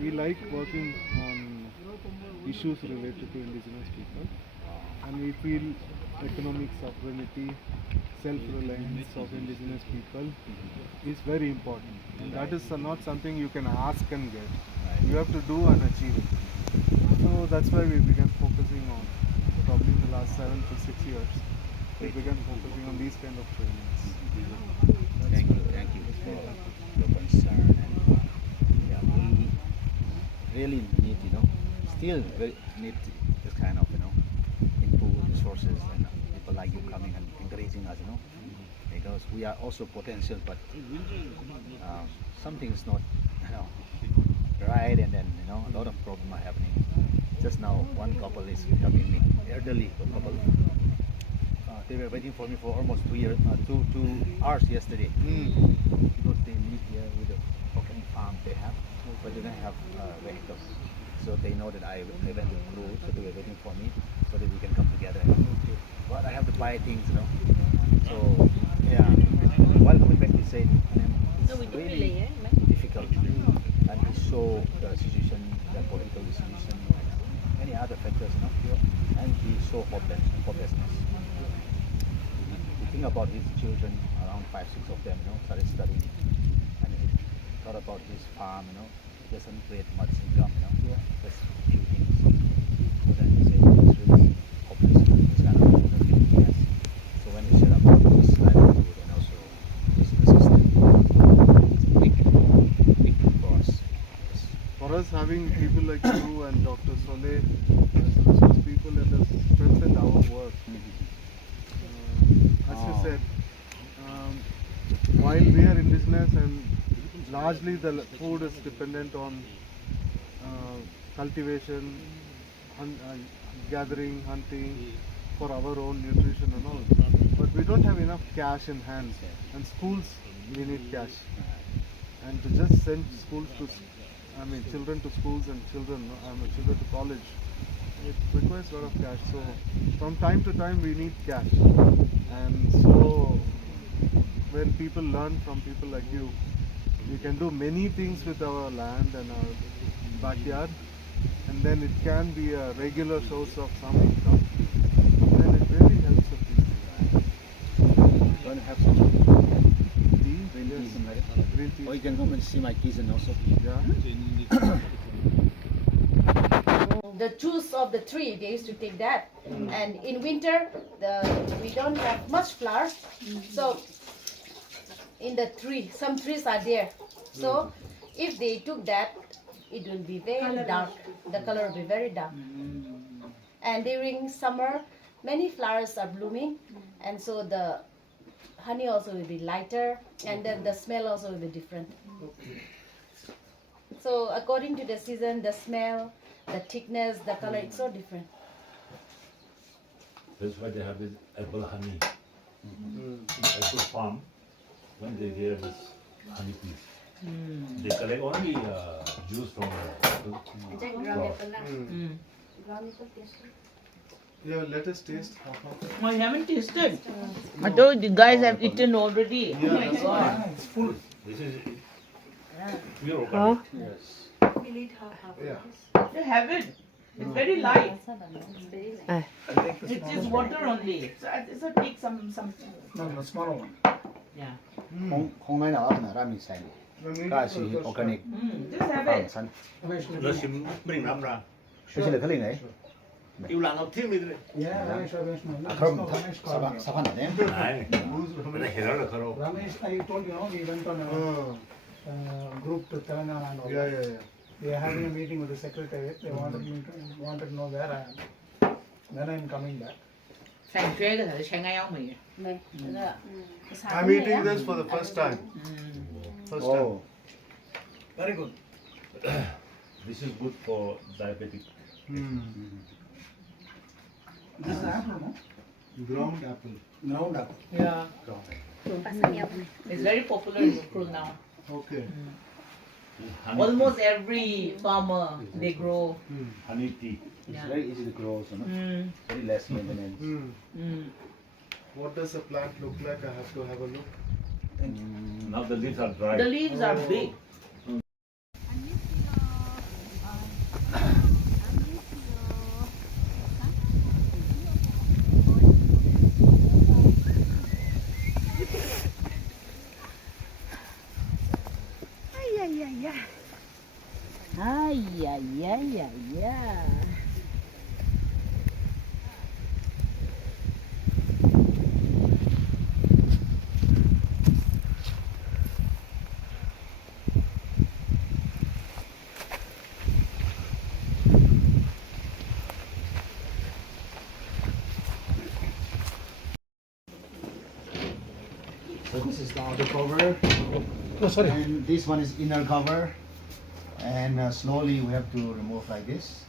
we like working on issues related to indigenous people, and we feel economic sovereignty, self-reliance of indigenous people is very important, and that is not something you can ask and get. You have to do and achieve it. So that's why we began focusing on, probably in the last 7 to 6 years, we began focusing on these kind of trainings. Thank you for your concern, and yeah, we really need, still very need this kind of, input resources and people like you coming and encouraging us, because we are also potential, but something is not, right, and then a lot of problems are happening. Just now, one couple is helping me, elderly couple. They were waiting for me for almost 2 hours yesterday because they live here with the organic farm they have, but they don't have vehicles. So they know that I went to crew, so they were waiting for me so that we can come together. But I have to buy things, So yeah, while coming back, they said it's really difficult, and we saw the situation, the political situation, and many other factors, and we saw hopelessness. We think about his children, around 5, 6 of them, started studying, and he thought about his farm, it doesn't create much income, just a few things. So then he said it's really hopeless, this kind of feeling he has. So when we set up this livelihood and also this system, it's a big for us. Yes. For us, having people like you and Dr. Soleil as resource people, that has strengthened our work. As you said, while we are indigenous and largely the food is dependent on cultivation, gathering, hunting for our own nutrition and all, but we don't have enough cash in hand, and schools, we need cash, and to just send children to schools and children to college, it requires a lot of cash. So from time to time we need cash, and so when people learn from people like you, we can do many things with our land and our backyard, and then it can be a regular source of some income. Then it really helps the people. Going to have some Tea? green Yes. tea, right? Green tea. Or you can come and see my kitchen also. Yeah. The juice of the tree, they used to take that, and in winter we don't have much flowers, so in the tree, some trees are there, so if they took that, it will be very dark, the color will be very dark. And during summer, many flowers are blooming, and so the honey also will be lighter, and then the smell also will be different. So according to the season, the smell, the thickness, the color, it's so different. That's why they have this apple honey. Apple farm, when they have this honey bees. They collect only juice from the apple. Yeah, let us taste. I haven't tasted. I told you guys have eaten already. Yeah, that's God. It's full. This is pure organic. Yes. Yeah. You have it. It's very light. It is water only. So I take some. No, smaller one. Yeah. ของน้อยหน่อยเอาขนาดรามีใส่ก็อาชีพออร์แกนิก Just have ต่าง it. ชั้น Nó xím bình lắm ra. ไม่ใช่เลยเขาเรียกไง Yêu làng học thiên đi đấy. อ่ะครับสักพันเนี่ย Này, cái này hiểu là kharo. Ramesh, I told you, we went on a group to Telangana and all. Yeah. We are having a meeting with the secretariat. They wanted to know where I am. Then I am coming back. Thành thuê có thể xem ngay ông mình. I'm eating this for the first time. First time. Oh, Very good. This is good for diabetic. This is apple, no? Ground apple. Ground apple. Yeah. It's very popular in Ukrul now. Okay. Honey, Almost every farmer they grow. honey tea. it's Yeah. very easy to grow, so no? Very less maintenance. What does the plant look like? I have to have a look. Now the leaves are dry. The leaves are big. Ay, ay, ay, ay, ay. So this is the outer cover, Oh, sorry. and this one is inner cover. And slowly we have to remove like this,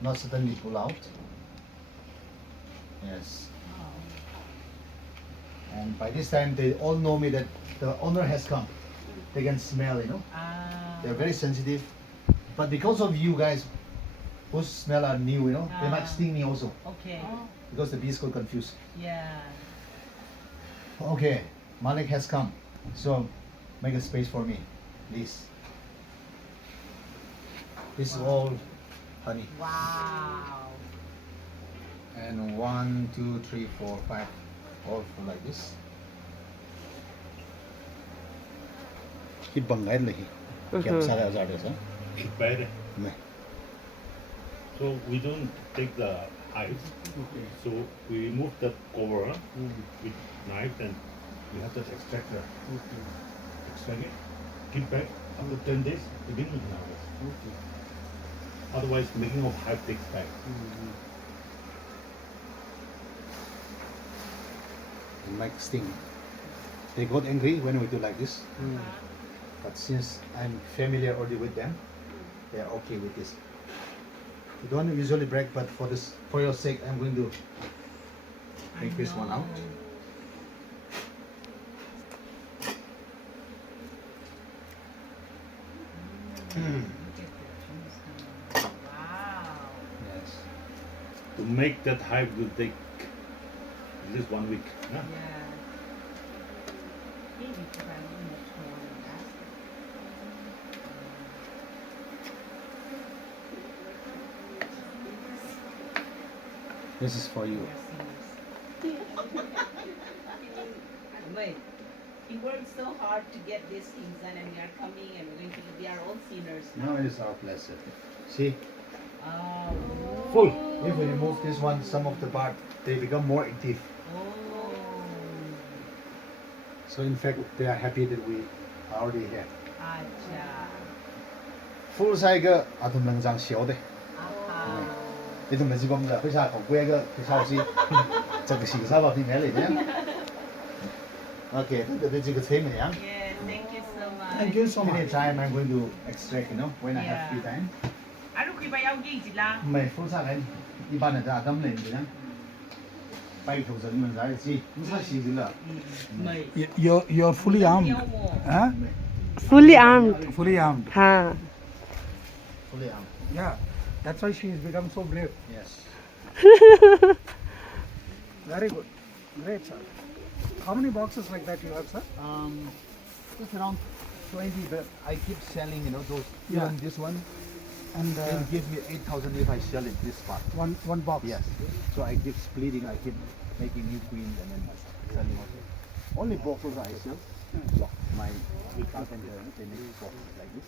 not suddenly pull out. Yes. And by this time they all know me that the owner has come. They can smell, you know. They're very sensitive. But because of you guys, whose smell are new, you know, they might sting me also Okay. because the bees got confused. Yeah. Okay, Malik has come, so make a space for me, please. This is all honey. Wow. And 1, 2, 3, 4, 5, all full like this. Hit bangai lagi. Kiam sada ada sa. Bad. Me. So we don't take the hives. So we remove the cover with knife and we have to extract it, keep back after 10 days, again with harvest. Otherwise, making of hive takes time. And like sting. They got angry when we do like this. But since I'm familiar already with them, they are okay with this. We don't usually break, but for your sake, I'm going to take this one out. Wow. Yes. To make that hive will take at least 1 week. Huh? Yeah. Maybe probably much more than that. This is for you. Wait. He worked so hard to get these things done, and we are coming and we're going to be our own sinners Now it is our pleasure. See, Oh. full. If we remove this one, some of the part, they become more active. Oh. So in fact, they are happy that we are already here. Acha. Full size个啊，同两张小的， Aha. 你同咪是講噶，佢晒頭龜個，佢超市，就係時三百片嚟嘅。Okay, this is the same thing. Yes, thank you so much. Thank you so much. Anytime I'm going to extract, you know, when I have free time. 啊，你佢咪有幾時啦？唔係 full size 嘅，一般人就係咁嚟嘅。跛頭就咁樣知，唔使試咗啦。唔係。 You're fully armed. 有喎。 Huh? Fully armed. Fully armed. Ha. Fully armed. Yeah. That's why she has become so brave. Yes. Very good. Great, sir. How many boxes like that you have, sir? Just around 20, but I keep selling, you know, those. Yeah. Even this one, And they'll give me 8,000 if I sell it this part. one box. Yes. So I keep splitting, I keep making new queens and then selling also. Only boxes I sell. My carpenter, they make boxes like this.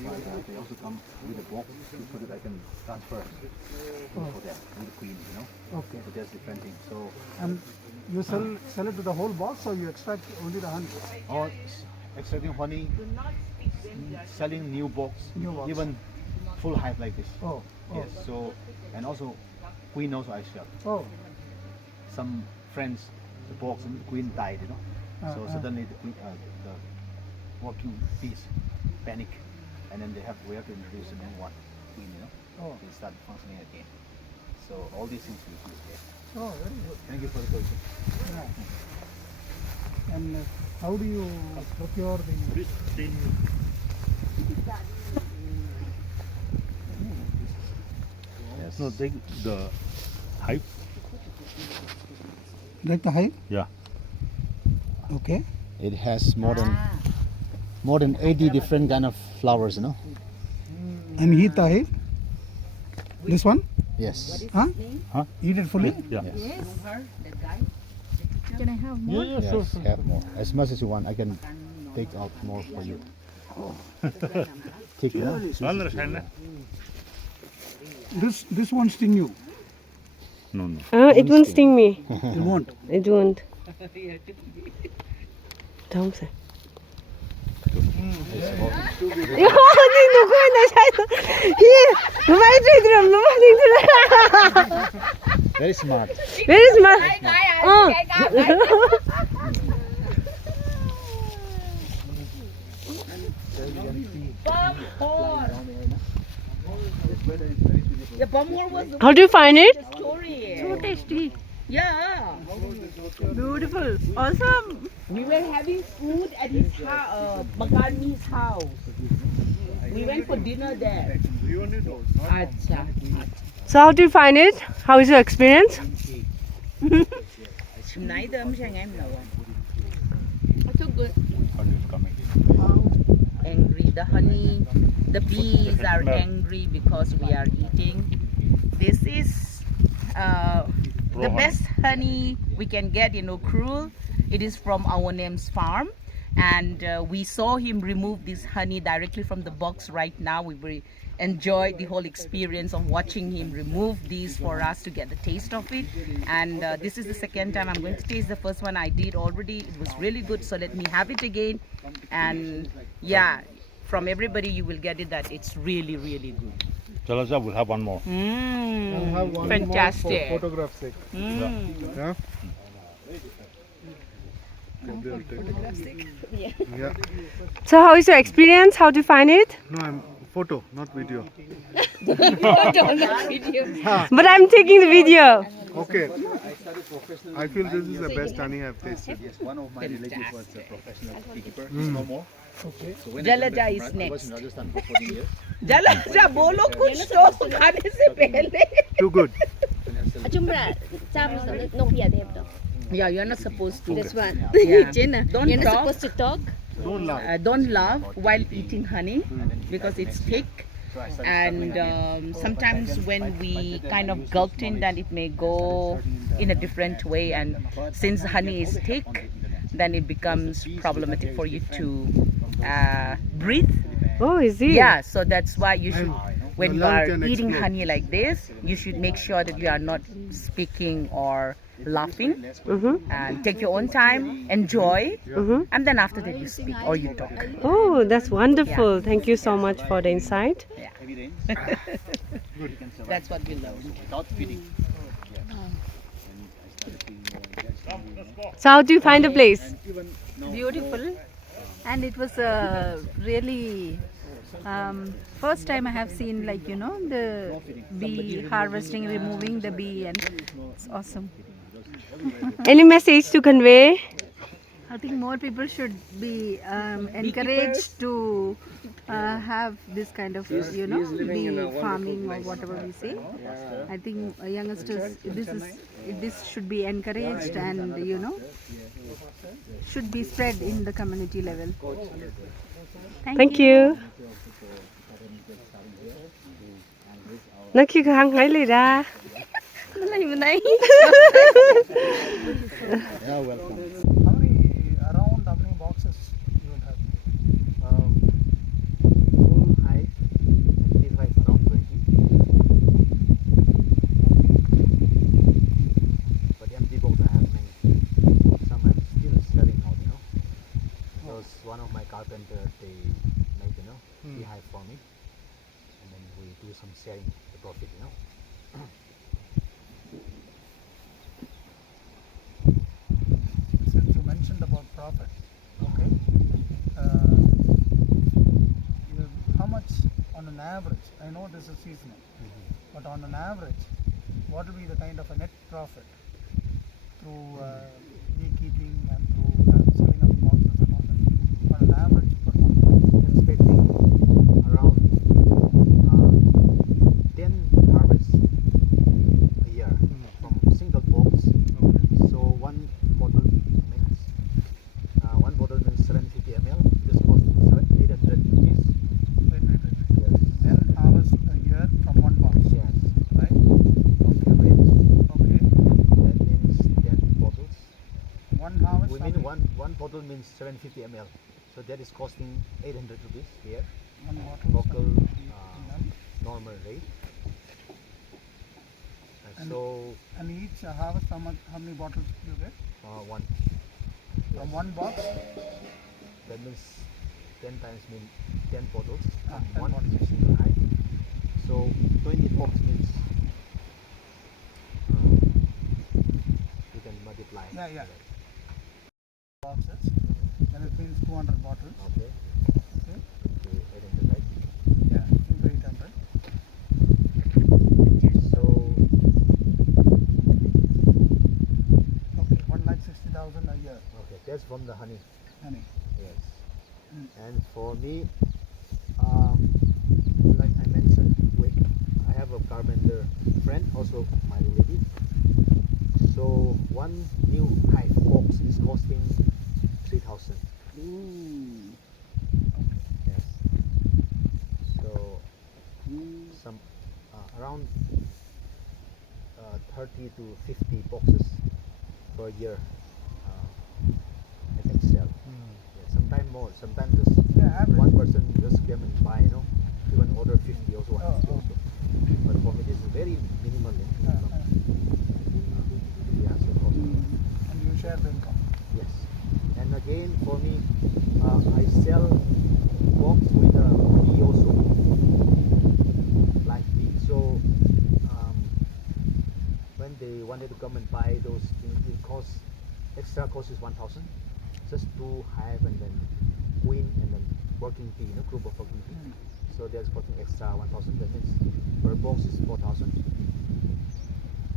But they also come with a box so that I can transfer for them with the queen, you know. Okay. So that's different thing. So And you sell it to the whole box, or you extract only the honey? or extracting honey, selling new box, New box. even full hive like this. Oh. Yes. So and also queen also I sell. Oh. Some friends, the box and the queen died, you know. So suddenly the queen, the working bees panic, and then we have to introduce a new one, queen, you know. Oh. They start functioning again. So all these things we use there. Oh, very good. Thank you for the question. Yeah. And how do you procure the? This thing, Yes. no, take the hive. Like the hive? Yeah. Okay. It has more than 80 different kind of flowers, you know. And heat the hive? This one? Yes. Huh? Huh? Eat it fully? Yeah. Yes. That guy. Can I have more? Yeah, Yes, have more. As much as you want, I can take out more for you. Thick, huh? Another hand. This won't sting you. No. It won't sting me. It won't. It won't. 다음 살. 이거 누구야 샤이서. 이 누마이 들어 누마이 들어. Very smart. Where is my? The bumhole was the How do you find it? story. So tasty. Yeah. Beautiful. Awesome. We were having food at his Bagami's house. We went for dinner there. Acha. So how do you find it? How is your experience? Neither am saying I'm no one. Angry. The honey, the bees are angry because we are eating. This is the best honey we can get in Okrul. It is from Awonem's farm, and we saw him remove this honey directly from the box right now. We will enjoy the whole experience of watching him remove these for us to get the taste of it. And this is the second time I'm going to taste. The first one I did already. It was really good, so let me have it again. And yeah, from everybody you will get it that it's really, really good. Jalasa will have one more. I'll have one Fantastic. more for photograph sake. Yeah. Yeah. So how is your experience? How do you find it? No, I'm photo, not video. But I'm taking the video. Okay. I feel this is the best honey I've tasted. Yes, one of my relatives was a professional beekeeper. He's no more. Okay. So when Jalaja I, is I was next. in Rajasthan for 14 years. Jalaja, bolo kuch to खाने से पहले. Too good. Yeah, you're not supposed to. This one. Yeah. Don't You're not talk. supposed to talk. Don't laugh. Don't laugh while eating honey because it's thick. And sometimes when we kind of gulped in, then it may go in a different way. And since honey is thick, then it becomes problematic for you to breathe. Oh, is it? Yeah, so that's why you should, when the you lung are can eating explode. honey like this, you should make sure that you are not speaking or laughing. And take your own time, enjoy, and then after that you speak or you talk. Oh, that's wonderful. Thank you so much for the insight. That's what we learned. Without feeding. So how do you find the place? Beautiful, and it was really first time I have seen, like, the bee harvesting, removing the bee, and it's awesome. Any message to convey? I think more people should be encouraged to have this kind of bee farming or whatever we say. I think youngsters, this should be encouraged and should be spread in the community level. Thank you. Nó khi khang ấy lì ra. Yeah, welcome. How many boxes you would have? Full height, active height around 20. But empty box I have many. Some I'm still selling out, Because one of my carpenters, they make, beehive for me. And then we do some sharing the profit, Since you mentioned about profit, okay, how much on an average? I know this is seasonal, but on an average, what will be the kind of a net profit through beekeeping and through selling of boxes and all that? On an average per month, expecting around 10 harvests a year from single box. So one bottle means 750 ml. This costs 800 rupees. Yes. 10 harvests a year from one box, Yes. right? Average. Okay. That means 10 bottles. One harvest. We how mean many? one bottle means 750 ml. So that is costing 800 rupees here, One bottle. local And, normal rate. And And- so and each harvest, how many bottles you get? one. From one box? That means 10 times mean 10 bottles Ah, and 10 one bottles. single hive. So 20 box means you can multiply. Yeah, yeah. Boxes. And it means 200 bottles. Okay. Okay. Okay, 800, right? Yeah, into 800. So Okay, 1,60,000 a year. okay, that's from the honey. Honey. Yes. Mm. And for me, like I mentioned, I have a carpenter friend, also my relative. So one new hive box is costing 3,000. Yes. So some around 30 to 50 boxes per year I can sell. Yeah, sometimes more, sometimes just Yeah, average. one person just come and buy, even order 50 also 150 Oh. also. But for me this is very minimal. Yeah, so cost. And you share the income. Yes. And again for me, I sell box with a bee also, like bee. So when they wanted to come and buy those things, it costs extra cost is 1,000. Just two hive and then queen and then working bee, group of working bee. So that's costing extra 1,000. That means per box is 4,000.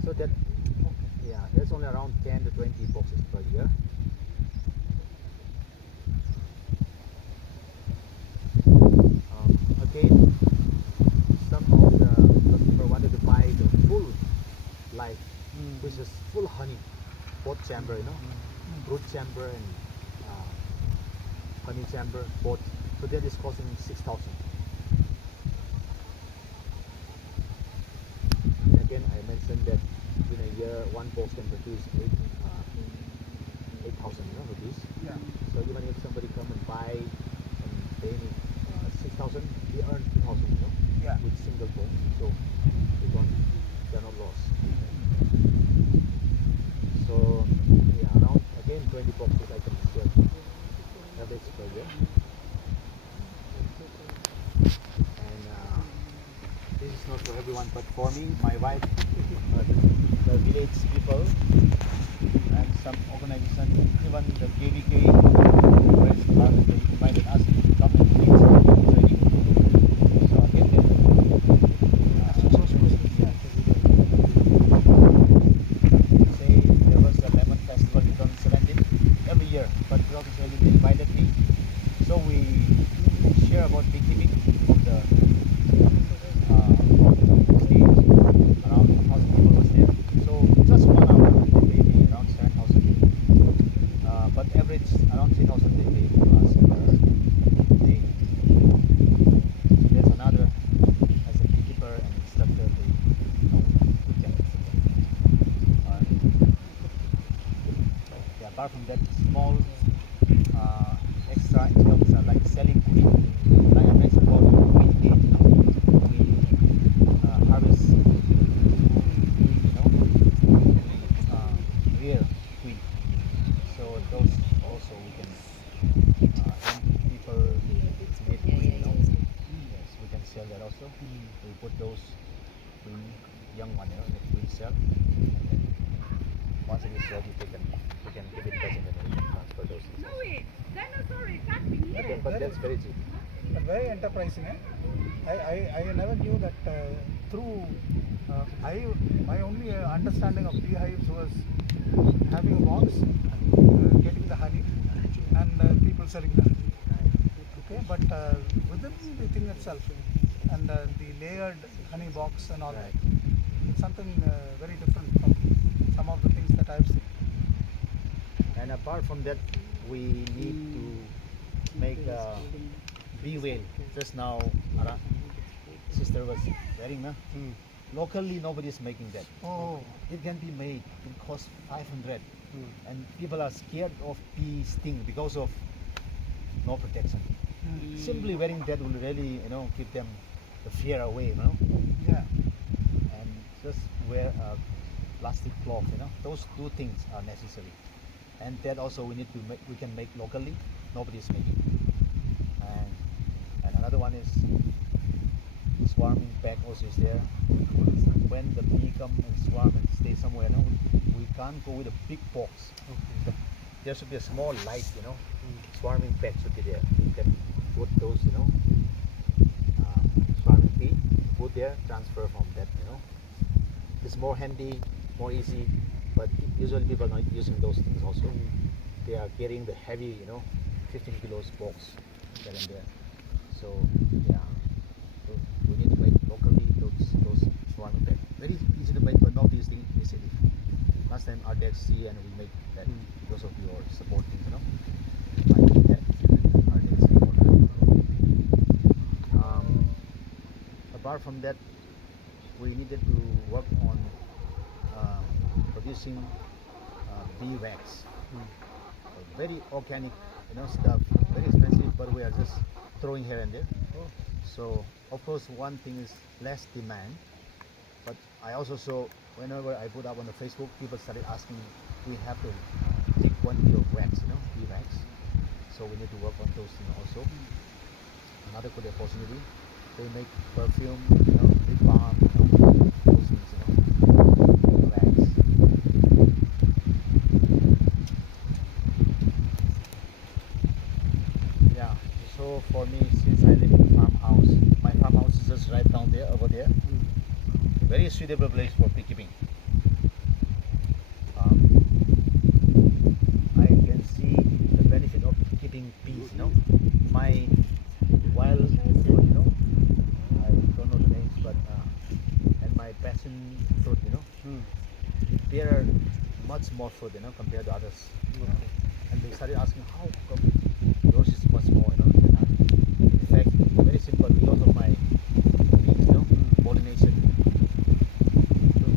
So that yeah, there's only around 10 to 20 boxes per year. Again, some of the customer wanted to buy the full life, which is full honey, both chamber, root chamber and honey chamber, both. So that is costing 6,000. Again, I mentioned that in a year, one box can produce 8,000 rupees. Yeah. So even if somebody come and buy and pay me 6,000, he earned 2,000, Yeah. with single box. So they're not lost. So yeah, around again 20 boxes I can sell average per year. And this is not for everyone, but for me, my wife, the village people, and some organization, even the KVK, Press Club, they invited us to come and teach training. So again, yeah, say there was a lemon festival in 2017 every year, but 2017 they invited me. So we share about beekeeping from the mostly around 1,000 people was there. So just 1 hour they pay me around 7,000. But average around 3,000 they pay to us per day. There's another as a beekeeper and instructor they we can yeah, apart from that small extra incomes are like selling queen. Like I mentioned about queen cake, we harvest rear queen. So those also we can when people need queen, yes, we can sell that also. We put those queen, young one, that we sell. And then once it is ready, we can give it back and then we can transfer those. Okay, but that's very cheap. But very enterprising. I never knew that through my only understanding of beehives was having a box, getting the honey, and people selling the honey. Okay, but within the thing itself, and the layered honey box and all that, it's something very different from some of the things that I've seen. And apart from that, we need to make a bee whale. Just now, sister was wearing, locally nobody is making that. Oh, It can be made. It costs 500, and people are scared of bee sting because of no protection. Simply wearing that will really, keep them the fear away, Yeah. and just wear a plastic cloth, those two things are necessary. And that also we can make locally, nobody is making. And another one is swarming pack also is there. When the bee come and swarm and stay somewhere, we can't go with a big box. There should be a small light, swarming pack should be there. You can put those, swarming bee, put there, transfer from that, It's more handy, more easy, but usually people are not using those things also. They are carrying the heavy, 15 kilos box here and there. So yeah, so we need to make locally those swarming pack. Very easy to make, but not easy. Last time RDXC and we made that because of your supporting, I did that. RDXC supported. Apart from that, we needed to work on producing bee wax. Very organic, stuff. Very expensive, but we are just throwing here and there. So of course, one thing is less demand. But I also saw whenever I put up on the Facebook, people started asking, we have to keep 1 kilo of wax, bee wax. So we need to work on those things also. Another good opportunity. They make perfume, lip balm, those things, wax. Yeah. So for me, since I live in a farmhouse, my farmhouse is just right down there, over there. Very suitable place for beekeeping. I can see the benefit of keeping bees. My wild fruit, I don't know the names, but and my passion fruit, it bear much more fruit, compared to others. And they started asking, how come yours is much more, than others? In fact, very simple, because of my bees, pollination.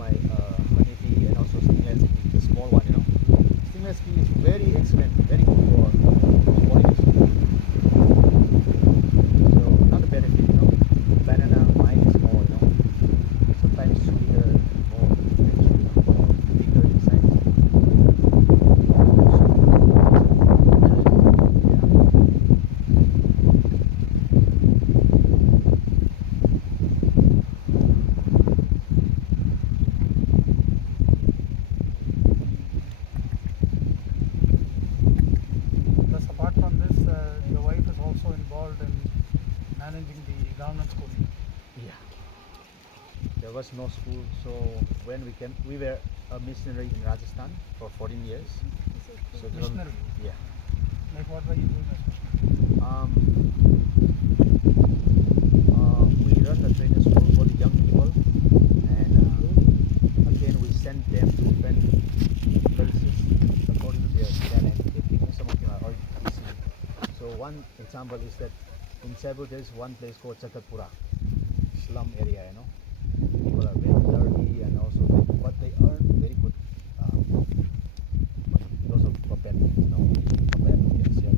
Honeybee and also stingless bee, the small one, Stingless bee is very excellent, very good for pollination. So another benefit, banana mine is more, sometimes sweeter, more bigger in size. Plus, apart from this, your wife is also involved in managing the government school. Yeah. There was no school, so when we were a missionary in Rajasthan for 14 years. So Missionary? Yeah. Like what were you doing as missionary? We run a training school for the young people, and again we send them to different places according to their talent. Some of them are already busy. So one example is that in Cebu there is one place called Chakatpura, slum area. People are very dirty and also, but they earn very good because of bad things, bad potential.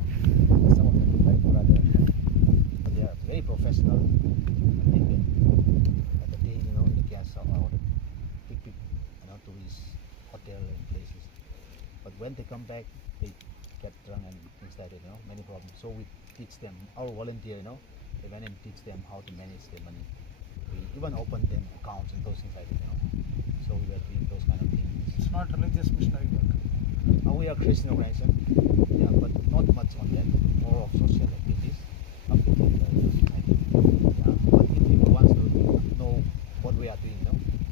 Some of them look like rather, but they are very professional. And they can at the day, in the gas or the big, tourist hotel and places. But when they come back, they get drunk and things like that, many problems. So we teach them, our volunteer, they went and teach them how to manage their money. We even open them accounts and those things like that, So we were doing those kind of things. It's not religious missionary work. We are Christian organization, yeah, but not much on that. More of social activities, uplifting the society. Yeah. But if people want to know what we are doing,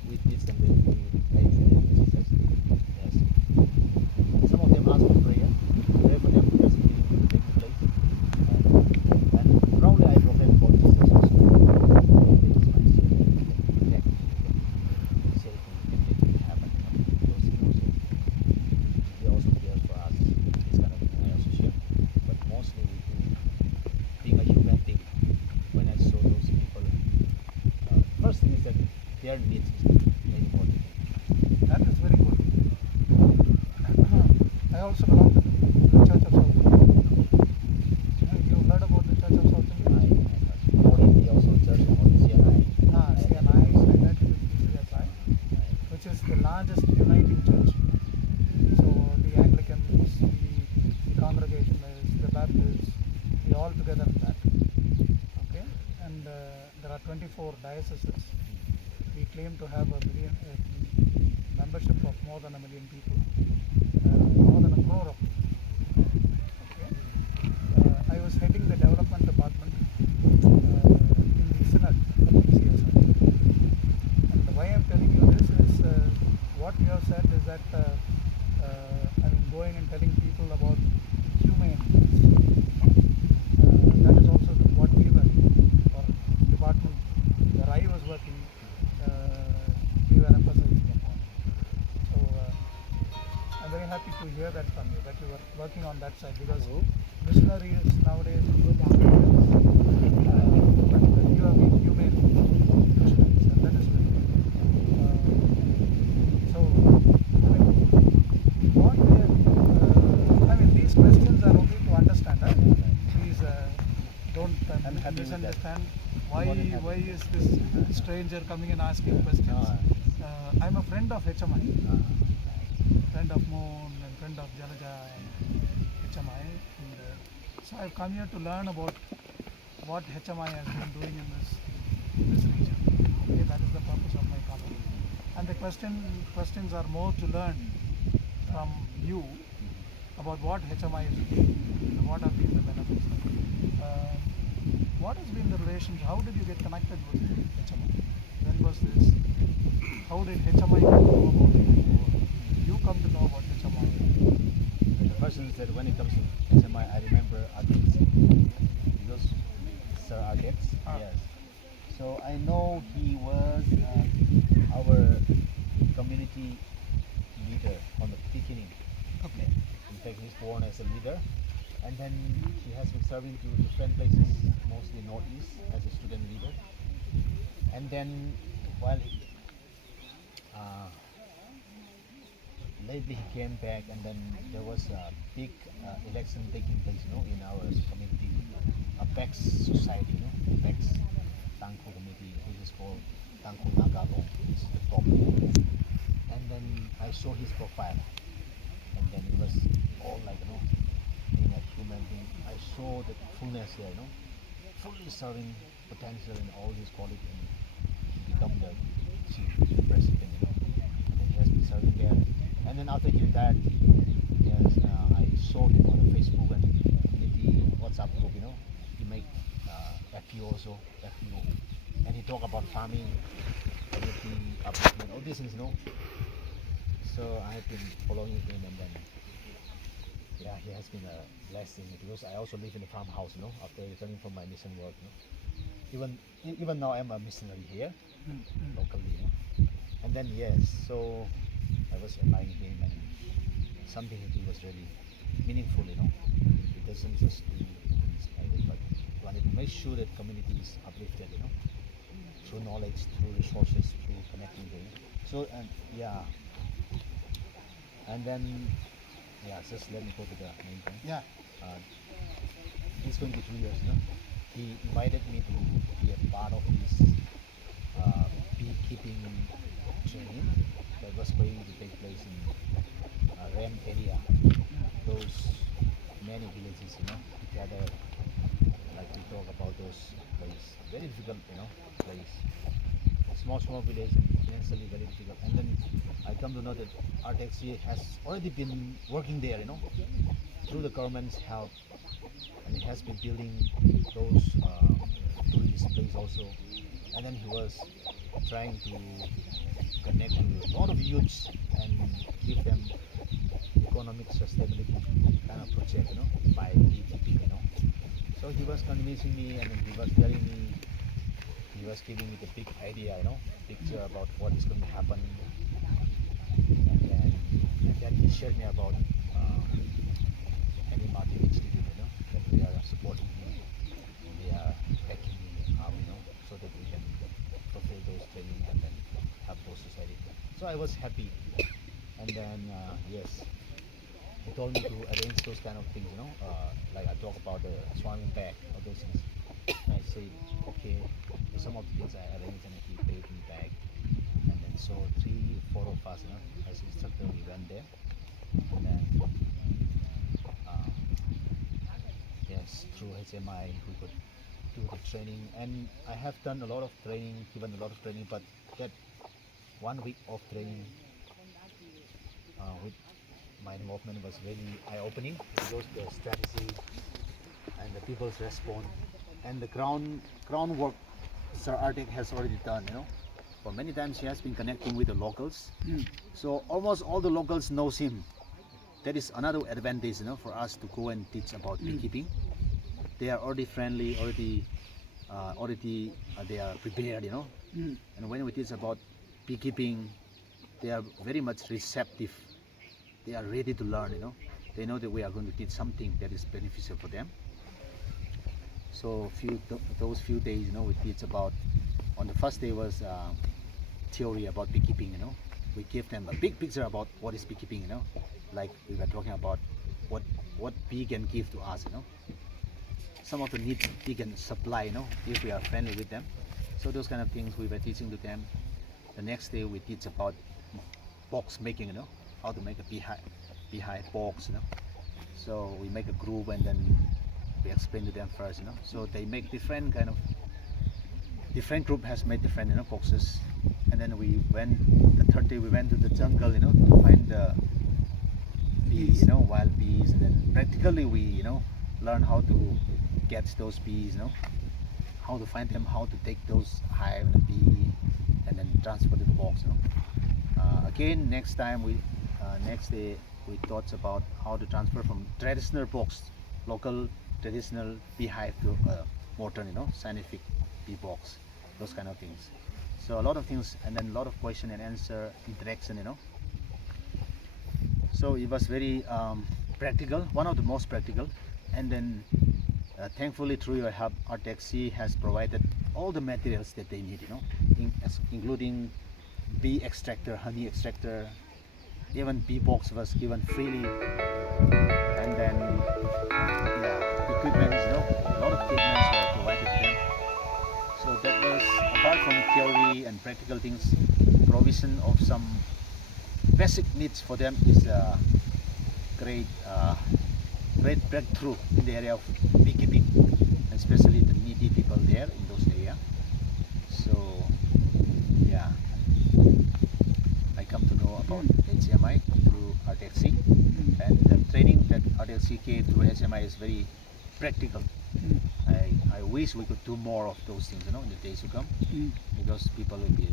we teach them the faith and Jesus. Yes. Some of them ask for prayer. Pray for them because it will take place. And probably I proclaim about Jesus also. It is my protect, save me, can make it happen. Those things also. They also care for us. This kind of thing I also share. But mostly we do being a human being. When I saw those people, first thing is that their needs is very important. That is very good. I also belong to the Church of South. You are 24 dioceses. We claim to have a million membership of more than 1 million people, more than a crore of people. Okay. I was heading the development department in the Synod of PCSI. And why I'm telling you this is what you have said is that going and telling people about humane things. That is also what we were, or department where I was working, we were emphasizing upon. So I'm very happy to hear that from you, that you were working on that side, because missionary is nowadays good but you have been humane missionaries, and that is very good. So what these questions are only to understand. Please don't misunderstand. Why is this stranger coming and asking questions? I'm a friend of HMI, friend of Moon and friend of Jalaja HMI, and so I've come here to learn about what HMI has been doing in this region. Okay, that is the purpose of my coming. And the questions are more to learn from you about what HMI is doing and what have been the benefits. What has been the relationship? How did you get connected with HMI? When was this? How did HMI come to know about it? You come to know about HMI? The person said when it comes to HMI, I remember Ardex. Because Sir Ardex, yes. So I know he was our community leader from the beginning. Okay. In fact, he's born as a leader, and then he has been serving to different places, mostly Northeast, as a student leader. And then, while lately he came back, and then there was a big election taking place, in our community, a PEX society, PEX Tangko committee, which is called Tangko Nagalo. This is the top. And then I saw his profile, and then it was all like, being a human being. I saw the fullness there, fully serving potential in all his qualities, and he become the chief president, and then he has been serving there. And then after he died, yes, I saw him on the Facebook and community WhatsApp group, he make FPO also, FPO, and he talk about farming, community upliftment, all these things, So I have been following him, and then he has been a blessing, because I also live in a farmhouse, after returning from my mission work, Even now I'm a missionary here, locally, And then so I was admiring him, and something he did was really meaningful, He doesn't just do things like it, but wanted to make sure that community is uplifted, through knowledge, through resources, through connecting them. So and then just let me go to the main point. It's going to be 2 years, He invited me to be a part of his beekeeping training that was going to take place in Ram area. Those many villages, together, like we talk about those places. Very difficult, place. Small village and financially very difficult. And then I come to know that RTXC has already been working there, through the government's help, and he has been building those tourist places also. And then he was trying to connect to a lot of youths and give them economic sustainability kind of project, by beekeeping, So he was convincing me, and then he was telling me, he was giving me the big idea, picture about what is going to happen. And then he shared me about Henry Martin Institute, that we are supporting him. They are backing me up, so that we can fulfill those trainings and then help those society. So I was happy. And then, he told me to arrange those kind of things, like I talk about the swimming bag or those things. I said, okay, so some of the things I arranged, and he paid me back. And then so 3-4 of us, as instructor, we went there. And then, through HMI, we could to the training, and I have done a lot of training, given a lot of training, but that 1 week of training with my involvement was really eye-opening, because the strategy and the people's response and the groundwork Sir Arctic has already done, For many times he has been connecting with the locals, so almost all the locals knows him. That is another advantage, for us to go and teach about beekeeping. They are already friendly, already they are prepared, And when we teach about beekeeping, they are very much receptive. They are ready to learn, They know that we are going to teach something that is beneficial for them. So those few days, we teach about. On the first day was theory about beekeeping, We gave them a big picture about what is beekeeping, Like we were talking about what bee can give to us, Some of the needs bee can supply, if we are friendly with them. So those kind of things we were teaching to them. The next day we teach about box making, How to make a beehive box, So we make a group and then we explain to them first, So they make different different group has made different boxes, and then the third day we went to the jungle, to find the bees, wild bees, and then practically we learn how to get those bees, how to find them, how to take those hive and the bee and then transfer to the box. Again, next day we thought about how to transfer from traditional box, local traditional beehive to modern, scientific bee box, those kind of things. So a lot of things, and then a lot of question and answer interaction, So it was very practical, one of the most practical. And then thankfully through your help, our taxi has provided all the materials that they need, including bee extractor, honey extractor, even bee box was given freely, and then equipment, a lot of equipment were provided to them. So that was, apart from theory and practical things, provision of some basic needs for them is a great breakthrough in the area of beekeeping, especially the needy people there in those areas. So yeah, I come to know about HMI through RTXC, and the training that RTXC gave through HMI is very practical. I wish we could do more of those things, in the days to come, because people will be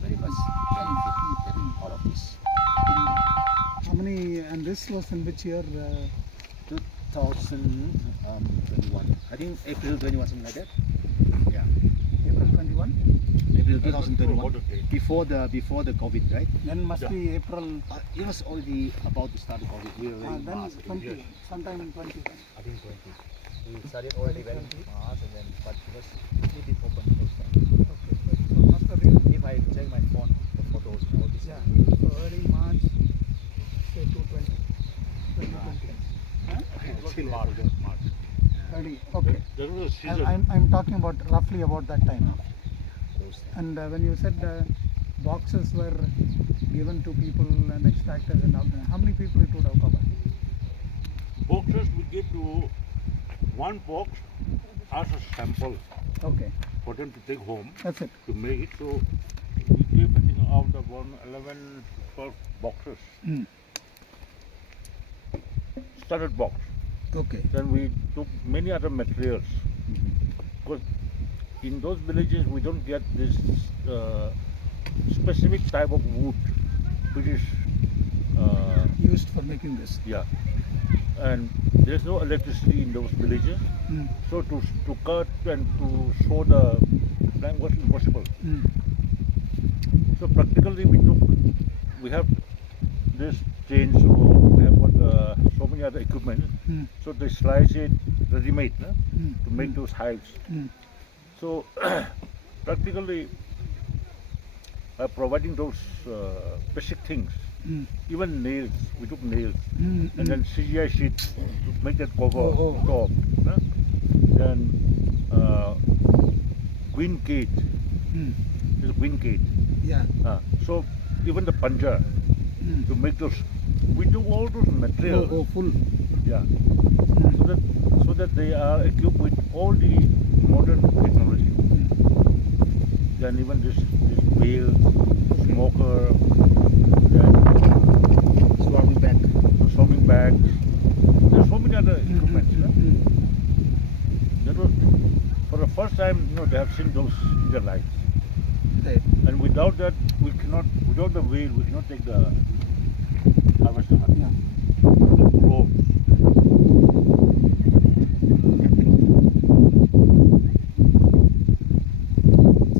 very much benefited in all of this. How many, and this was in which year? 2021. I think April 21, something like that. Yeah. April 21? April 2021. Before the COVID, right? Then must be April. It was already about to start the COVID. We were very Then fast. 20, sometime in 20. I think 20. We started already very fast, and then but it was a little bit open those times. Okay. So must have been, If I check my phone, the photos and all this. yeah, so early March, say 220. 2020. Still March. Early, okay. There was a season. I'm talking about roughly about that time. Those times. And when you said boxes were given to people and extractors and all that, how many people it would have covered? Boxes we give to one box as a sample Okay, for them to take home that's it. to make it. So we give, I think, out of 11, 12 boxes. Standard box. Okay. Then we took many other materials, because in those villages we don't get this specific type of wood which is Used for making this. yeah, and there's no electricity in those villages, so to cut and to sew the plank was impossible. So practically we have this chainsaw, we have got so many other equipment, so they slice it ready-made to make those hives. So practically providing those basic things, even nails, we took nails, and then CGI sheet to make that cover top. Then queen cage, this is queen cage. Yeah. So even the punja to make those, we do all those materials. Full. Yeah. So that they are equipped with all the modern technology. Then even this wheel, smoker, then swarming bags. There's so many other equipments. That was for the first time, they have seen those in their lives. And without that, without the wheel, we cannot take the harvester, the probe.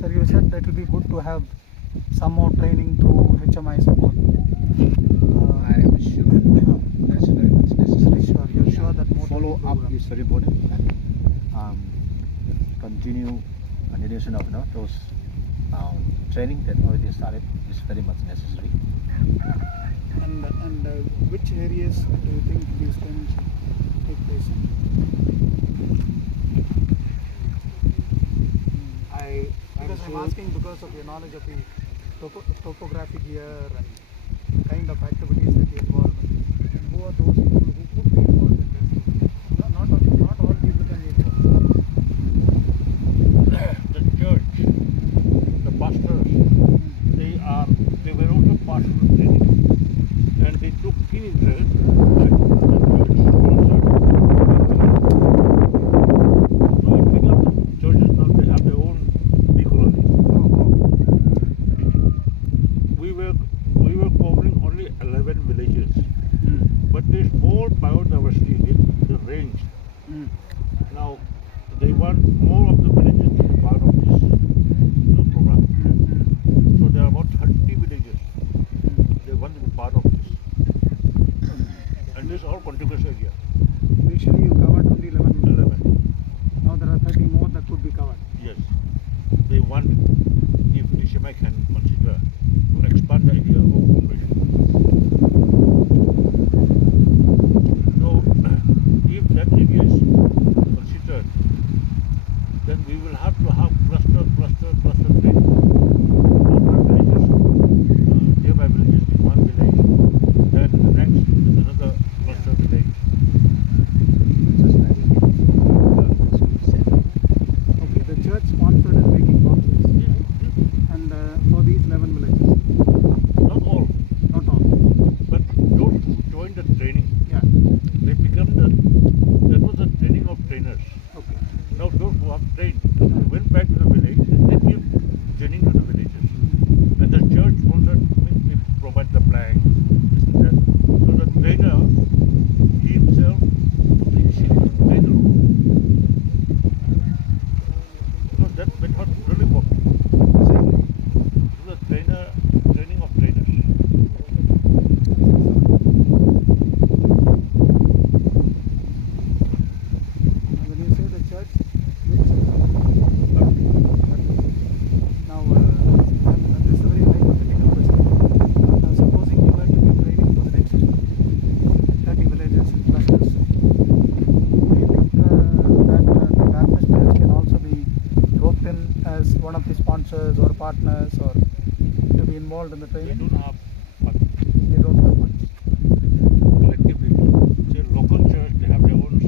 Sir, you said that it will be good to have some more training through HMI support. I am sure that's very much necessary. Sure, you're sure that more Follow training up program. is very important, and continuation of those training that already started is very much necessary. And which areas do you think these trainings should take place in? Because I'm asking because of your knowledge of the topography here and the kind of activities that you involve in. And who are those people who could be involved in this? Not all people can be involved. The church, the pastors, they were also part of the training, and they took keen interest. And the church sponsored. So in many of the churches now they have their own bee colony. We were covering only 11 villages, but there's more biodiversity in the range. Now they want more of the villages to be part of this program. So there are about 30 villages. They want to be part of this. And this is all contiguous area. Initially you covered only 11. 11. Now there are 30 more that could be covered. Yes. They want, if HMI can consider, to expand the area of operation. So if that area is considered, then we will have to have cluster training. Over villages, nearby villages in one village, then the next another cluster village. Okay, the church sponsored and making pamphlets, right? And for these 11 villages. Not all, Not all. but those who joined the training, Yeah. they become that was the training of trainers. Okay. Now those who have trained, they went back to the village and they give training to the villages. And the church sponsored, they provide the flag, this and that. So the trainer, he himself, he trained alone. So that method really worked. So the training of trainers. And when you say the church, which church? Now, and this is a very hypothetical question. Now, supposing you were to be training for the next 30 villages and clusters, do you think that the Baptist Church can also be roped in as one of the sponsors or partners or to be involved in the They training? don't have much. They don't have much. Collectively. Say local church, they have their own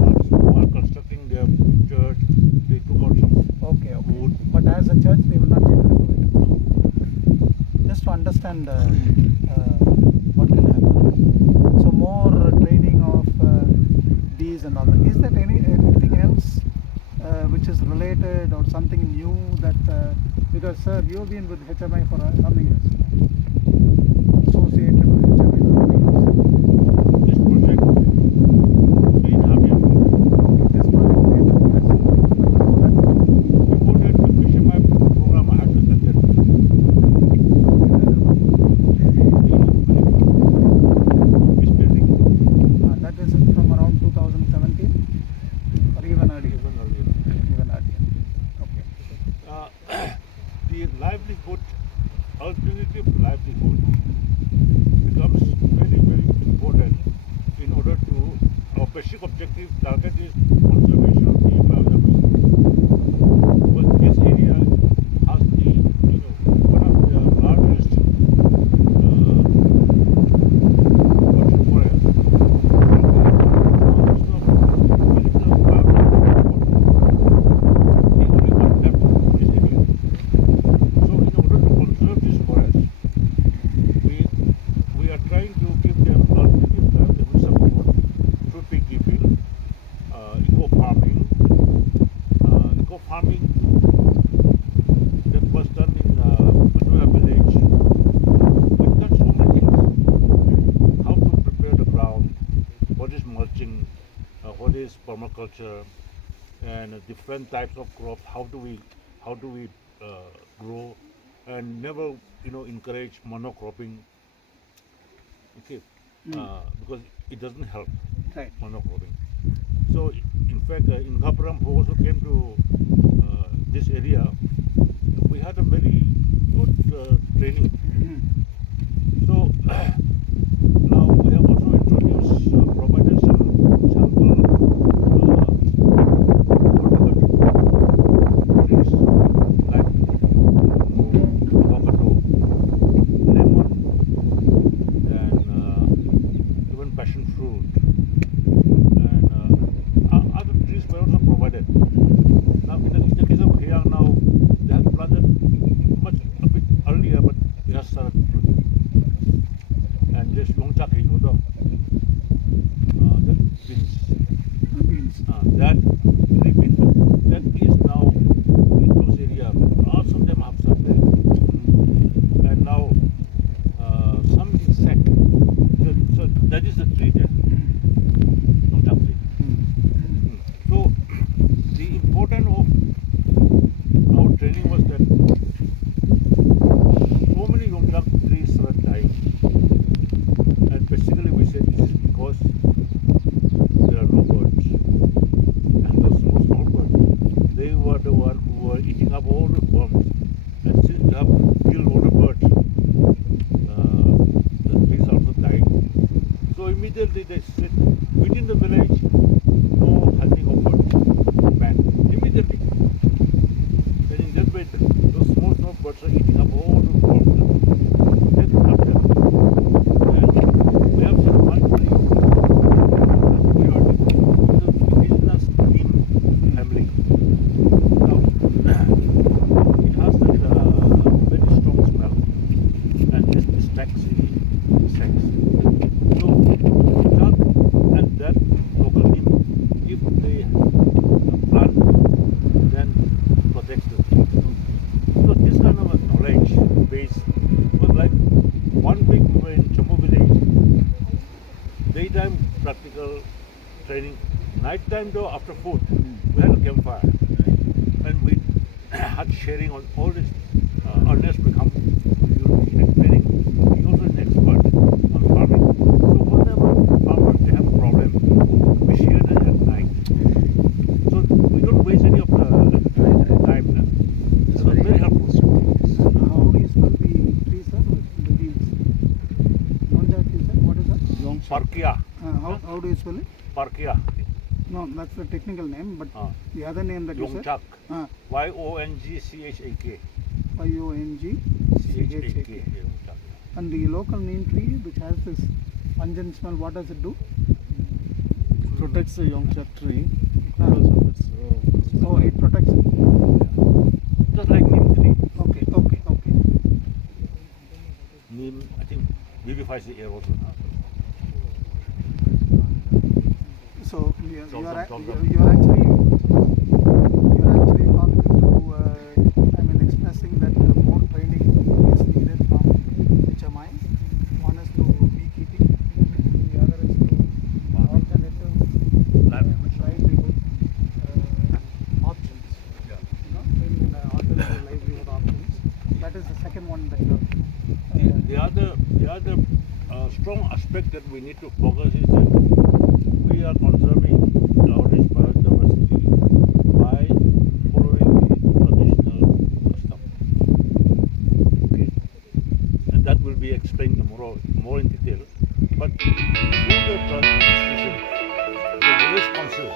funds who are constructing their church. They took out some Okay. wood. But as a church, they will not be able to do it. Just to understand what can happen. So more training of bees and all that. Is there anything else which is related or something new that because sir, you've been with HMI for how many years? Associated with HMI for how many years? This project, 3.5 years. Okay, this project came in years. But before that, Before that, the HMI program I had to attend Missionary. that is from around 2017 or even earlier. Even earlier. Even earlier. Okay. The livelihood, alternative livelihood becomes very, very important in order to, our basic objective target is conservation of the biodiversity. But this area has one of the largest virgin forests. So, it's a biodiversity. permaculture and different types of crops. How do we grow, and never encourage monocropping. Okay, because it doesn't help Right. monocropping. So in fact, in Gapuram, who also came to this area, we had a very good training. So now we have also introduced, provided some sample trees like avocado, lemon, and even passion fruit, and other trees were also provided. Now in the case of Hyang, now they have planted a bit earlier, but it has started fruiting. And this Yongchak Hikodo, that beans, that green bean, that is now in those areas. Also them have started. And now some insect. So that is the tree there. Yongchak tree. So the importance of our training was that so many Yongchak trees are dying. And basically we said this is because there are no birds. And those small birds, they were the ones who were eating up all the worms. And since we have killed all the birds, the trees are also dying. So immediately they said, within the village, no hunting of birds, ban, immediately. And in that way, those small birds are eating up all the worms. They could not help. And we have seen one very weird, it's an indigenous neem family. Now, it has that very strong smell, and it distracts the insects. So, that and that local neem, if they plant, then protects the tree. So this kind of a knowledge base was like 1 week we were in Jammu village, daytime practical training, nighttime though after food we had a campfire, and we had sharing on all this. Ernest will come, he will be explaining. He's also an expert on farming. So whenever farmers they have a problem, we share them at night. So we don't waste any of the time. This was very helpful. How do you spell the trees, sir? The beans. Yongchak, you said? What is that? Parkia, How do you spell it? Parkia, No, that's the technical name, but the other name that you said? Yongchak, Uh, Yongchak. Yongchak. And the local neem tree which has this pungent smell, what does it do? Protects the Yongchak tree because of its. Oh, it protects it. Just like neem tree. Okay. Neem, I think, vivifies the air also. So you are Tom. actually talking to, expressing that more training is needed from HMI. One is to beekeeping, the other is to alternative livelihood options. In alternative livelihood options. That is the second one that you're. The other strong aspect that we need to focus is that we are conserving our rich biodiversity by following the traditional custom. Okay. And that will be explained tomorrow more in detail. But through the institution, the village council,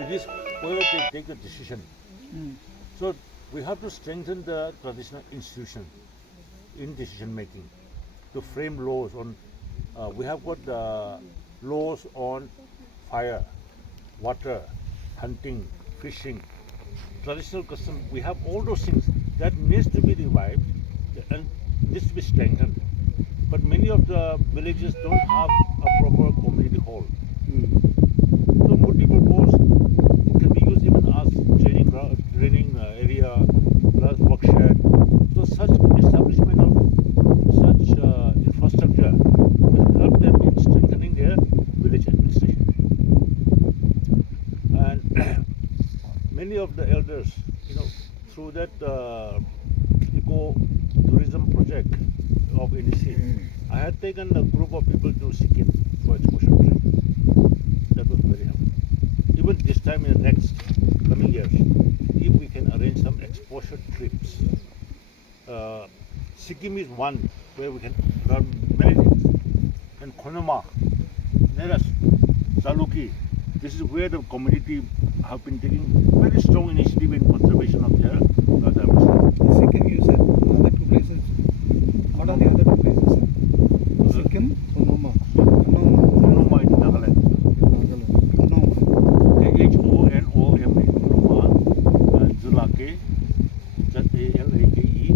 it is where they take the decision. So we have to strengthen the traditional institution in decision making, to frame laws on. We have got laws on fire, water, hunting, fishing, traditional custom. We have all those things that needs to be revived and needs to be strengthened. But many of the villages don't have a proper community hall. So multi-purpose can be used even as training area, plus workshop. So such establishment of such infrastructure will help them in strengthening their village administration. through that eco tourism project of NEC, I had taken a group of people to Sikkim for exposure trip. That was very helpful. Even this time in the next coming years, if we can arrange some exposure trips, Sikkim is one where we can learn many things. And Konoma, Neras, Saluki, this is where the community have been taking very strong initiative in conservation of their biodiversity. Sikkim, you said other two places. What are the other two places? Sikkim, Konoma. Konoma in Nagaland. H-O-N-O-M-A, Konoma, and Zulake, Z-A-L-A-K-E,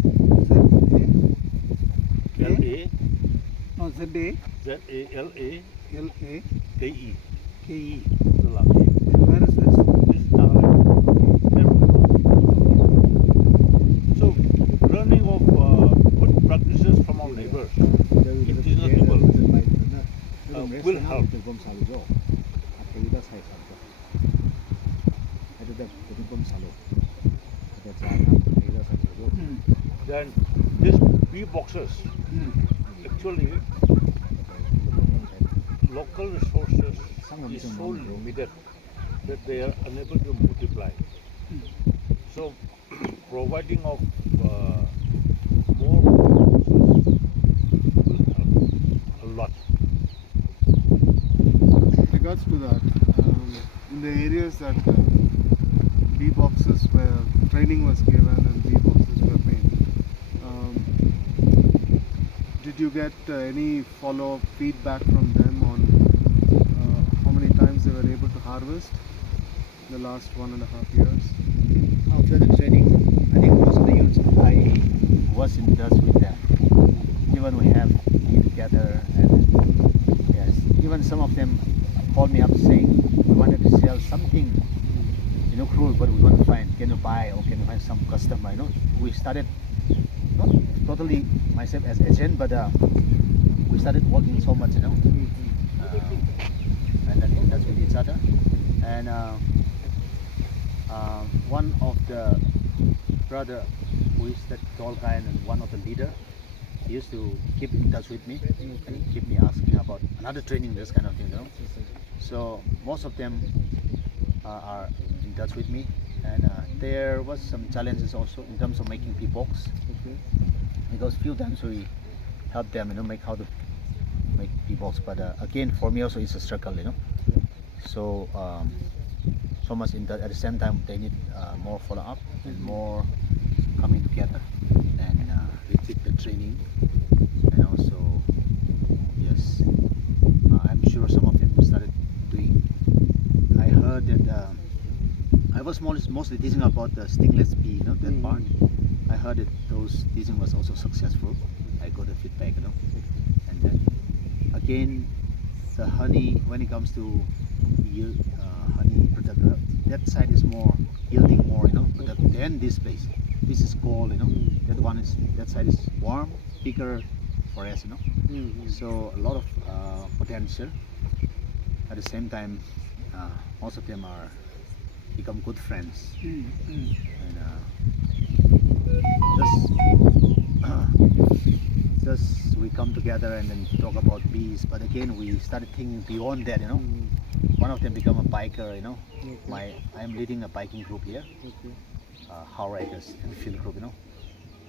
L-A, No, Z-A, Z-A-L-A, L-A, K-E, K-E. Zulake. Where is this? This is Nagaland. So, learning of good practices from our neighbors, indigenous people, will help. Then these bee boxes, actually, local resources is so limited that they are unable to multiply. So, providing of more resources will help a lot. In regards to that, in the areas that bee boxes where training was given and bee boxes were made, did you get any follow-up feedback from them on how many times they were able to harvest in the last 1.5 years? After the training, I think most of the youths, I was in touch with them. Even we have eat together, and yes, even some of them called me up saying we wanted to sell something, cruel, but we want to find, can you buy or can you find some customer, We started, not totally myself as agent, but we started working so much, and then in touch with each other. And one of the brother who is that tall guy and one of the leader, he used to keep in touch with me and keep me asking about another training, this kind of thing, So most of them are in touch with me, and there was some challenges also in terms of making bee box, because few times we help them, make how to make bee box, but again for me also it's a struggle, So so much in that. At the same time, they need more follow up and more coming together, and repeat the training, and also yes, I'm sure some of them started doing. I heard that I was mostly teaching about the stingless bee, that part. I heard that those teaching was also successful. I got the feedback, and then again, the honey, when it comes to yield, honey production, that side is more yielding more, but then this place, this is cold, that side is warm, bigger forest, So a lot of potential. At the same time, most of them are become good friends, and just we come together and then talk about bees. But again, we started thinking beyond that. One of them become a biker. I'm leading a biking group here, Howriders and field group.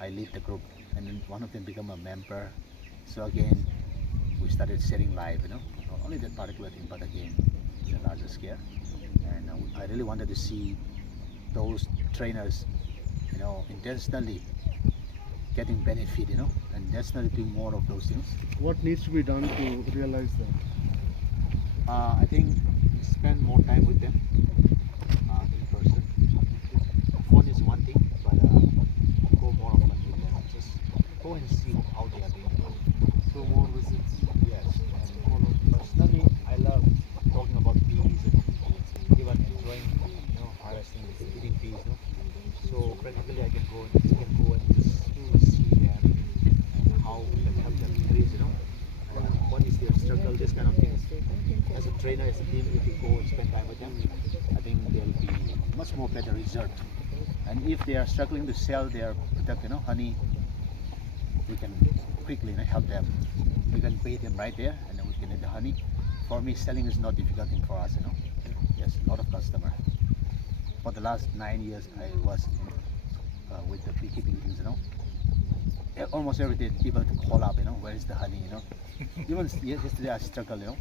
I lead the group, and then one of them become a member. So again, we started sharing live. Not only that particular thing, but again, it's a larger scale. And I really wanted to see those trainers, intentionally getting benefit, and intentionally doing more of those things. What needs to be done to realize that? I think spend more time with them in person. Phone is one thing, but go more often with them. Just go and see how they are doing. So more visits. Yes. And personally, I love talking about bees and even enjoying, harvesting, eating bees. So practically, I can go and just see them and how we can help them increase. What is their struggle, this kind of things. As a trainer, as a team, if you go and spend time with them, I think there will be much more better result. And if they are struggling to sell their product, honey, we can quickly help them. We can pay them right there, and then we can get the honey. For me, selling is not difficult thing for us, Yes, a lot of customer. For the last 9 years, I was with the beekeeping things, Almost every day, people call up, where is the honey, Even yesterday I struggled,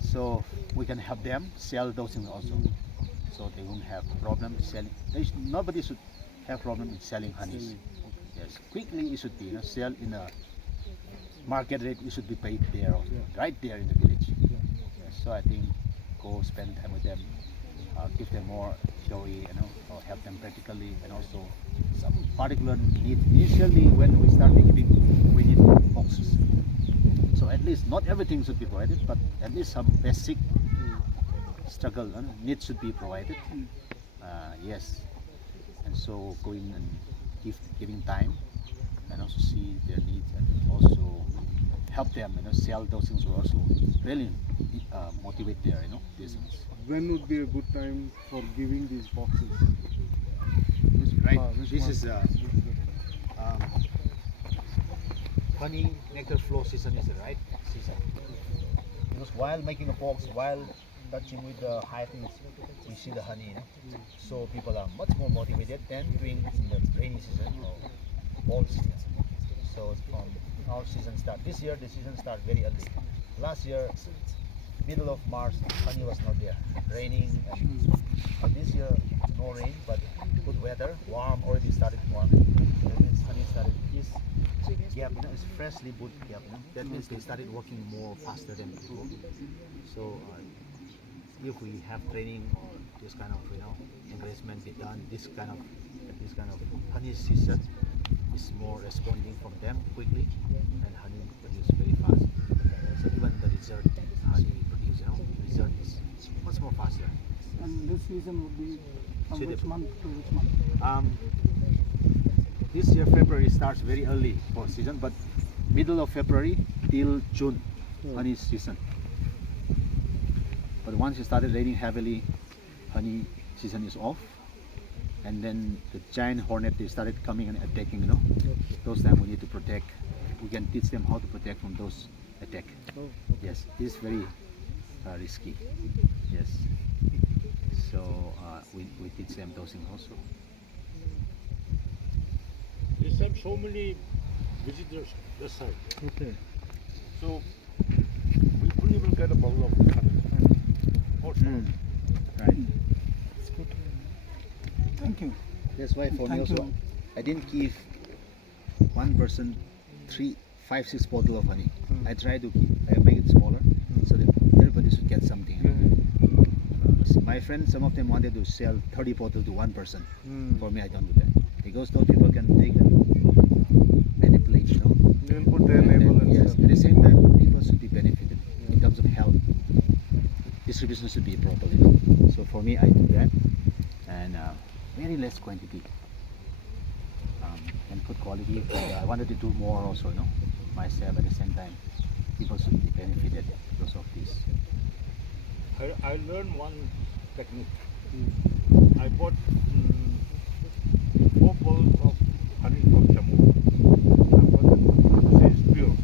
So we can help them sell those things also, so they won't have problem selling. Nobody should have problem in selling honeys. Yes, quickly it should be sell in a market rate. It should be paid there, right there in the village. Yes, so I think go spend time with them, give them more theory, or help them practically, and also some particular need. Initially, when we start beekeeping, we need boxes. So at least not everything should be provided, but at least some basic struggle needs should be provided. Yes, and so going and giving time, and also see their needs, and also help them, sell those things will also really motivate their, business. When would be a good time for giving these boxes? Right. Which This month? is honey nectar flow season, is it right? Season. Because while making a box, while touching with the hive, we see the honey, so people are much more motivated than doing in the rainy season or fall season. So from our season start, this year the season started very early. Last year, middle of March, honey was not there, raining, and this year no rain, but good weather, warm, already started warm. That means honey started this gap, it's freshly put gap, that means they started working more faster than before. So if we have training or this kind of encouragement be done, this kind of honey season is more responding from them quickly, and honey produce very fast. So even the result honey produce, result is much more faster. And this season would be from See which the- month to which month? This year February starts very early for season, but middle of February till June honey season. But once it started raining heavily, honey season is off, and then the giant hornet, they started coming and attacking. Those time we need to protect. We can teach them how to protect from those attack. Yes, it is very risky. Yes, so we teach them those things also. This time so many visitors this side. Okay. So we couldn't even get a bottle of honey. Right. It's good. Thank you. That's why for me Thank also, you. I didn't give one person 3, 5, 6 bottle of honey. I try to make it smaller, so that everybody should get something. My friends, some of them wanted to sell 30 bottles to one person. For me, I don't do that, because those people can take and manipulate. They will put their And label then, and yes, stuff. at the same time, people should be benefited in terms of health. Distribution should be properly. So for me, I do that, and very less quantity, and good quality. I wanted to do more also, myself. At the same time, people should be benefited because of this. I learned one technique. I bought 4 bottles of honey from Jammu. I bought the it's pure.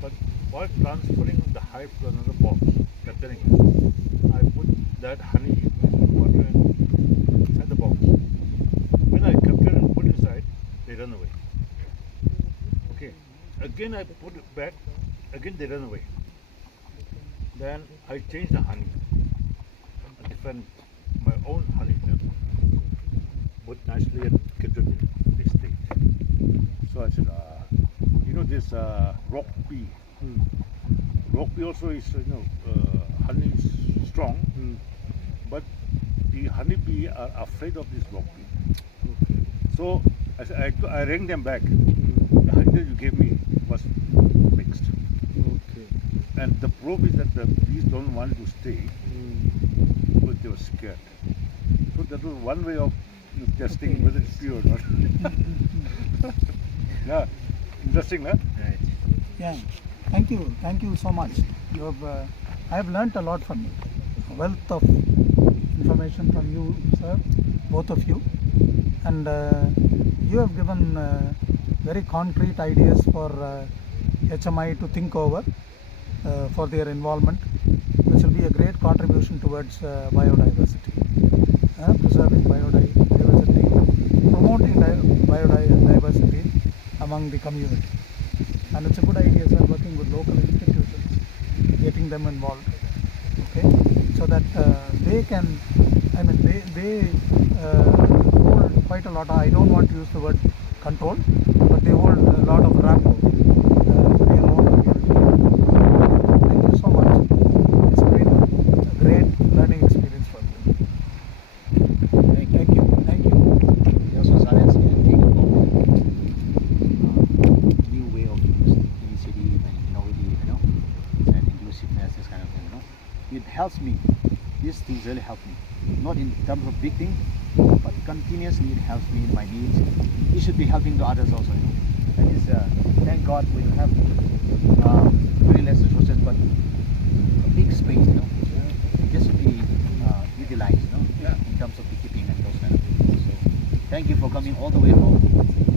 But while transferring the hive to another box, capturing it, I put that honey in water and inside the box. When I capture and put inside, they run away. Okay. Again I put it back, again they run away. Then I changed the honey. A different, my own honey. Put nicely and kept it in this state. So I said, this rock bee. Rock bee also is, honey is strong, but the honey bee are afraid of this rock bee. So I rang them back. The honey that you gave me was mixed. Okay. And the proof is that the bees don't want to stay because they were scared. So that was one way of testing whether it's pure or not. Yeah, interesting, huh? Right. Yeah. Thank you so much. You have, I have learnt a lot from you. A wealth of information from you, sir, both of you. and you have given very concrete ideas for HMI to think over for their involvement, which will be a great contribution towards biodiversity, preserving biodiversity, promoting biodiversity among the community. And it's a good idea, sir, working with local institutions, getting them involved, okay, so that they can, I mean, they hold quite a lot of, I don't want to use the word control, but they hold a lot of rapport with their own community. Thank you so much. It's been a great learning experience for you. Thank you. Thank you. He also started taking new way of initiative and innovative, and inclusiveness, this kind of thing, It helps me. These things really help me. Not in terms of big thing, but continuously it helps me in my needs. It should be helping to others also, That is, thank God we don't have very less resources, but a big space, It just should be utilized, in terms of beekeeping and those kind of things. So, thank you for coming all the way home.